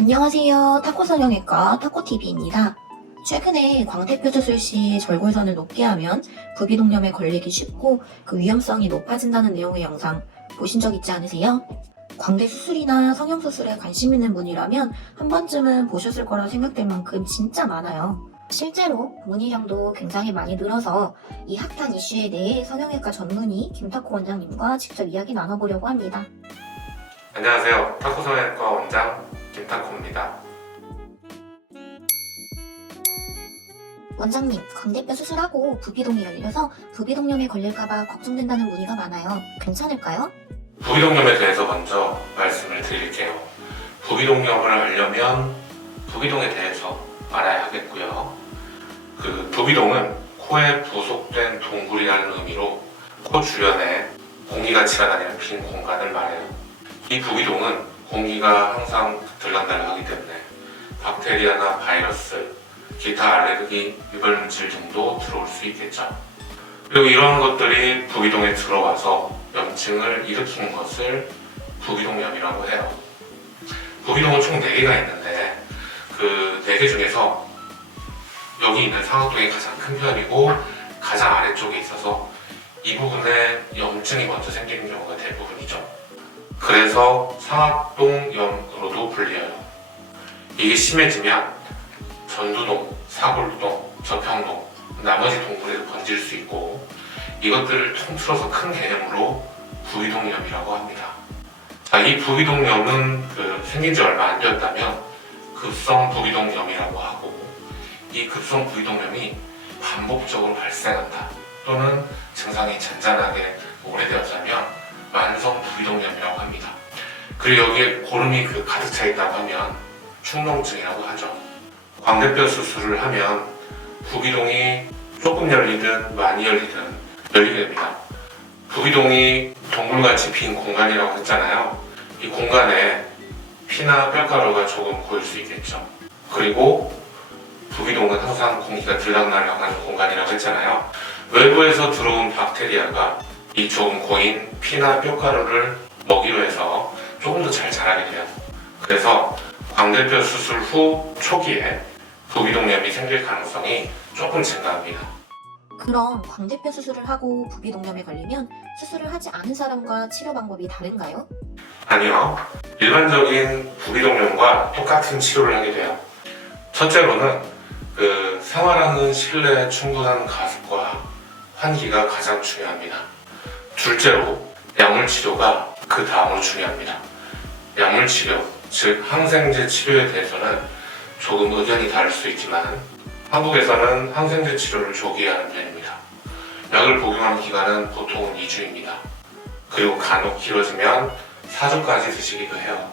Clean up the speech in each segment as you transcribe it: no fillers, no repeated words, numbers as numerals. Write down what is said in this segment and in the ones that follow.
안녕하세요. 타코 성형외과 타코TV입니다. 최근에 광대뼈 수술 시 절골선을 높게 하면 부비동염에 걸리기 쉽고 그 위험성이 높아진다는 내용의 영상 보신 적 있지 않으세요? 광대 수술이나 성형수술에 관심 있는 분이라면 한 번쯤은 보셨을 거라 생각될 만큼 진짜 많아요. 실제로 문의량도 굉장히 많이 늘어서 이 핫한 이슈에 대해 성형외과 전문의 김타코 원장님과 직접 이야기 나눠보려고 합니다. 안녕하세요. 타코 성형외과 원장 김타코입니다. 원장님, 광대뼈 수술하고 부비동이 열려서 부비동염에 걸릴까봐 걱정된다는 문의가 많아요. 괜찮을까요? 부비동염에 대해서 먼저 말씀을 드릴게요. 부비동염을 알려면 부비동에 대해서 알아야 하겠고요. 그 부비동은 코에 부속된 동굴이라는 의미로 코 주변에 공기가 지나다니는 빈 공간을 말해요. 이 부비동은 공기가 항상 들락날락하기 때문에 박테리아나 바이러스, 기타 알레르기, 유발물질 등도 들어올 수 있겠죠. 그리고 이러한 것들이 부비동에 들어와서 염증을 일으키는 것을 부비동염이라고 해요. 부비동은 총 4개가 있는데 그 4개 중에서 여기 있는 상악동이 가장 큰 편이고 가장 아래쪽에 있어서 이 부분에 염증이 먼저 생기는 경우가 대부분이죠. 그래서 상악동염으로도 불려요. 이게 심해지면 전두동, 사골동, 저평동, 나머지 동굴에도 번질 수 있고 이것들을 통틀어서 큰 개념으로 부비동염이라고 합니다. 자, 이 부비동염은 생긴 지 얼마 안 되었다면 급성 부비동염이라고 하고 이 급성 부비동염이 반복적으로 발생한다 또는 증상이 잔잔하게 오래되었다면 만성 부비동염이라고 합니다. 그리고 여기에 고름이 가득 차 있다고 하면 축농증이라고 하죠. 광대뼈 수술을 하면 부비동이 조금 열리든 많이 열리든 열리게 됩니다. 부비동이 동굴같이 빈 공간이라고 했잖아요. 이 공간에 피나 뼈가루가 조금 고일 수 있겠죠. 그리고 부비동은 항상 공기가 들락날락하는 공간이라고 했잖아요. 외부에서 들어온 박테리아가 이 조금 고인 피나 뼈가루를 먹이로 해서 조금 더 잘 자라게 돼요. 그래서 광대뼈 수술 후 초기에 부비동염이 생길 가능성이 조금 증가합니다. 그럼 광대뼈 수술을 하고 부비동염에 걸리면 수술을 하지 않은 사람과 치료 방법이 다른가요? 아니요. 일반적인 부비동염과 똑같은 치료를 하게 돼요. 첫째로는 생활하는 실내에 충분한 가습과 환기가 가장 중요합니다. 둘째로 약물 치료가 그 다음으로 중요합니다. 약물 치료, 즉 항생제 치료에 대해서는 조금 의견이 다를 수 있지만 한국에서는 항생제 치료를 조기에 하는 편입니다. 약을 복용하는 기간은 보통 2주입니다. 그리고 간혹 길어지면 4주까지 드시기도 해요.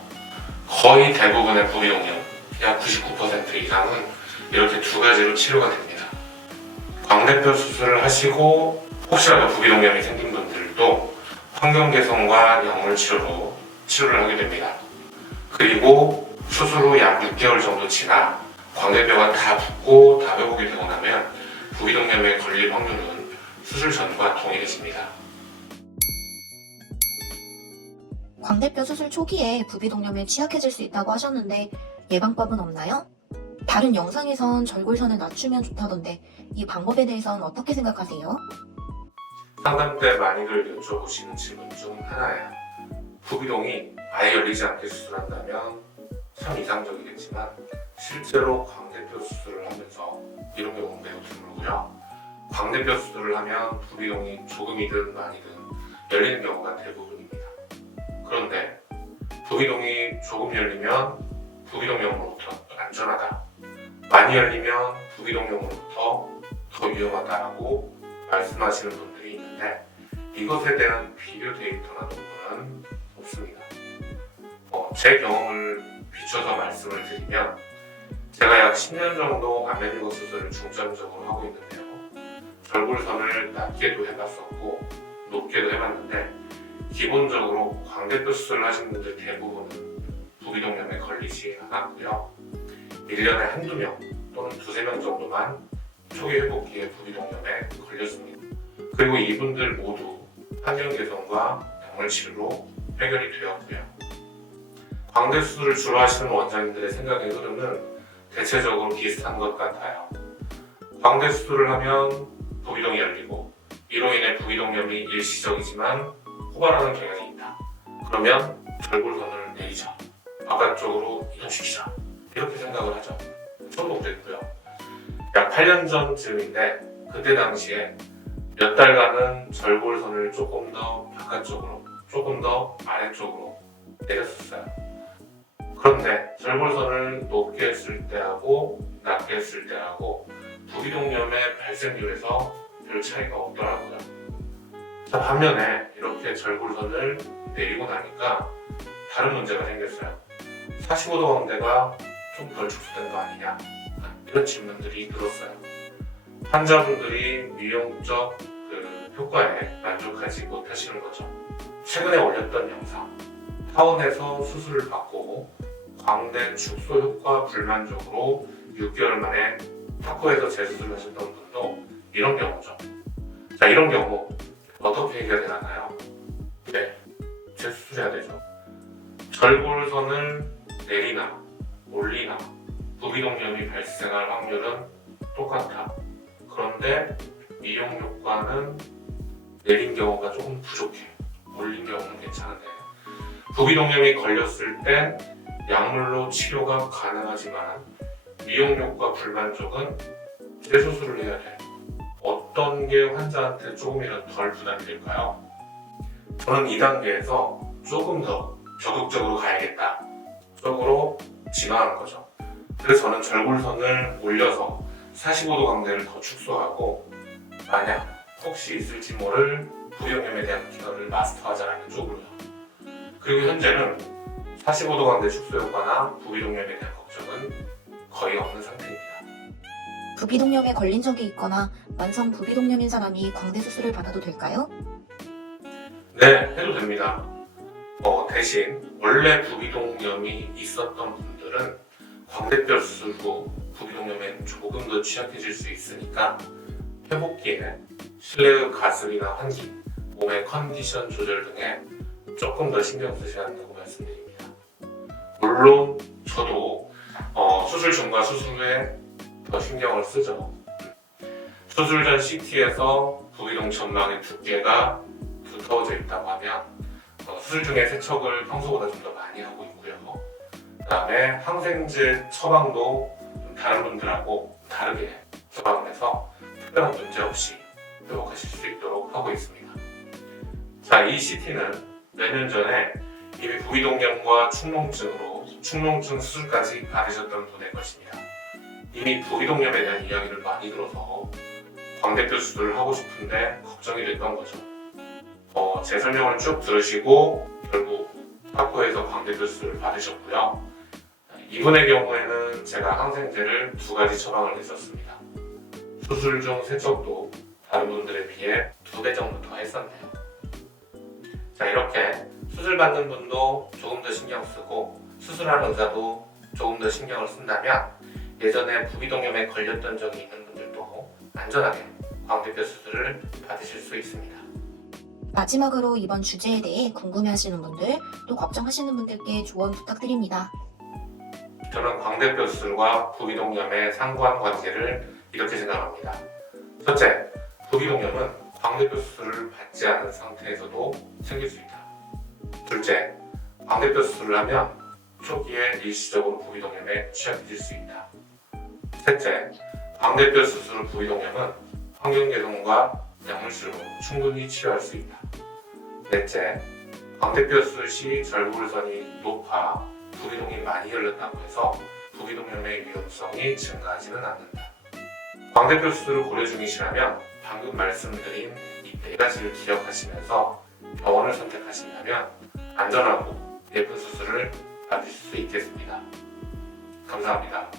거의 대부분의 부비동염, 약 99% 이상은 이렇게 2가지로 치료가 됩니다. 광대뼈 수술을 하시고 혹시라도 부비동염이 생긴 분들도 환경 개선과 약물 치료로 치료를 하게 됩니다. 그리고 수술 후 약 6개월 정도 지나 광대뼈가 다 붓고 다 회복이 되고 나면 부비동염에 걸릴 확률은 수술 전과 동일해집니다. 광대뼈 수술 초기에 부비동염에 취약해질 수 있다고 하셨는데 예방법은 없나요? 다른 영상에선 절골선을 낮추면 좋다던데 이 방법에 대해서는 어떻게 생각하세요? 상담 때 많이들 여쭤보시는 질문 중 하나예요. 부비동이 아예 열리지 않게 수술한다면 참 이상적이겠지만 실제로 광대뼈 수술을 하면서 이런 경우는 매우 드물고요. 광대뼈 수술을 하면 부비동이 조금이든 많이든 열리는 경우가 대부분입니다. 그런데 부비동이 조금 열리면 부비동염으로부터 안전하다, 많이 열리면 부비동염으로부터 더 위험하다라고 말씀하시는 분들이 있는데 이것에 대한 비교 데이터나 논문은 없습니다. 제 경험을 비춰서 말씀을 드리면 제가 약 10년 정도 안면유거 수술을 중점적으로 하고 있는데요. 절골선을 낮게도 해봤었고 높게도 해봤는데 기본적으로 광대뼈 수술을 하신 분들 대부분은 부비동염에 걸리지 않았고요. 1년에 한두 명 또는 두세 명 정도만 초기 회복기에 부비동염에 걸렸습니다. 그리고 이분들 모두 환경 개선과 약물 치료로 해결이 되었고요. 광대 수술을 주로 하시는 원장님들의 생각의 흐름은 대체적으로 비슷한 것 같아요. 광대 수술을 하면 부비동이 열리고 이로 인해 부비동염이 일시적이지만 호발하는 경향이 있다. 그러면 절골선을 내리자, 바깥쪽으로 이동시키자, 이렇게 생각을 하죠. 저도 그랬고요. 약 8년 전쯤인데 그때 당시에 몇 달간은 절골선을 조금 더 바깥쪽으로, 조금 더 아래쪽으로 내렸었어요. 그런데 절골선을 높게 했을 때하고 낮게 했을 때하고 부비동염의 발생률에서 별 차이가 없더라고요. 자, 반면에 이렇게 절골선을 내리고 나니까 다른 문제가 생겼어요. 45도 광대가 좀 덜 축소된 거 아니냐, 이런 질문들이 들었어요. 환자분들이 미용적 효과에 만족하지 못하시는 거죠. 최근에 올렸던 영상, 타원에서 수술을 받고 광대 축소 효과 불만족으로 6개월 만에 타코에서 재수술을 하셨던 분도 이런 경우죠. 자, 이런 경우 어떻게 해결되나요? 네, 재수술해야 되죠. 절골선을 내리나 올리나 부비동염이 발생할 확률은 똑같아. 그런데 미용 효과는 내린 경우가 조금 부족해. 올린 경우는 괜찮은데, 부비동염이 걸렸을 땐 약물로 치료가 가능하지만 미용 효과 불만족은 재수술을 해야 돼. 어떤 게 환자한테 조금이라도 덜 부담이 될까요? 저는 이 단계에서 조금 더 적극적으로 가야겠다 쪽으로 진화하는 거죠. 그래서 저는 절골선을 올려서 45도 광대를 더 축소하고, 만약 혹시 있을지 모를 부비동염에 대한 기능을 마스터하자는 쪽으로요. 그리고 현재는 45도 광대 축소 효과나 부비동염에 대한 걱정은 거의 없는 상태입니다. 부비동염에 걸린 적이 있거나 만성 부비동염인 사람이 광대 수술을 받아도 될까요? 네, 해도 됩니다. 대신 원래 부비동염이 있었던 분들은 광대뼈 수술 후 부비동염에 조금 더 취약해질 수 있으니까 회복기에 실내의 가습이나 환기, 몸의 컨디션 조절 등에 조금 더 신경 쓰셔야 한다고 말씀드립니다. 물론 저도 수술 전과 수술 후에 더 신경을 쓰죠. 수술 전 CT에서 부비동 점막의 두께가 두터워져 있다고 하면 수술 중에 세척을 평소보다 좀 더 많이 하고 있고요. 그 다음에 항생제 처방도 좀 다른 분들하고 다르게 처방을 해서 특별한 문제 없이 회복하실 수 있도록 하고 있습니다. 자, 이 CT는 몇 년 전에 이미 부비동염과 축농증으로 축농증 수술까지 받으셨던 분의 것입니다. 이미 부비동염에 대한 이야기를 많이 들어서 광대뼈 수술을 하고 싶은데 걱정이 됐던 거죠. 제 설명을 쭉 들으시고 결국 타코에서 광대뼈 수술을 받으셨고요. 이분의 경우에는 제가 항생제를 2가지 처방을 했었습니다. 수술 중 세척도 다른 분들에 비해 2배 정도 더 했었네요. 자, 이렇게 수술 받는 분도 조금 더 신경 쓰고 수술하는 의사도 조금 더 신경을 쓴다면 예전에 부비동염에 걸렸던 적이 있는 분들도 안전하게 광대뼈 수술을 받으실 수 있습니다. 마지막으로 이번 주제에 대해 궁금해하시는 분들, 또 걱정하시는 분들께 조언 부탁드립니다. 저는 광대뼈 수술과 부비동염의 상관관계를 이렇게 생각합니다. 첫째, 부비동염은 광대뼈 수술을 받지 않은 상태에서도 생길 수 있다. 둘째, 광대뼈 수술을 하면 초기에 일시적으로 부비동염에 취약해질 수 있다. 셋째, 광대뼈 수술 후 부비동염은 환경 개선과 약물치료로 충분히 치료할 수 있다. 넷째, 광대뼈 수술 시 절골선이 높아 부비동이 많이 열렸다고 해서 부비동염의 위험성이 증가하지는 않는다. 광대뼈 수술을 고려 중이시라면 방금 말씀드린 이 4가지를 기억하시면서 병원을 선택하신다면 안전하고 예쁜 수술을 받으실 수 있겠습니다. 감사합니다.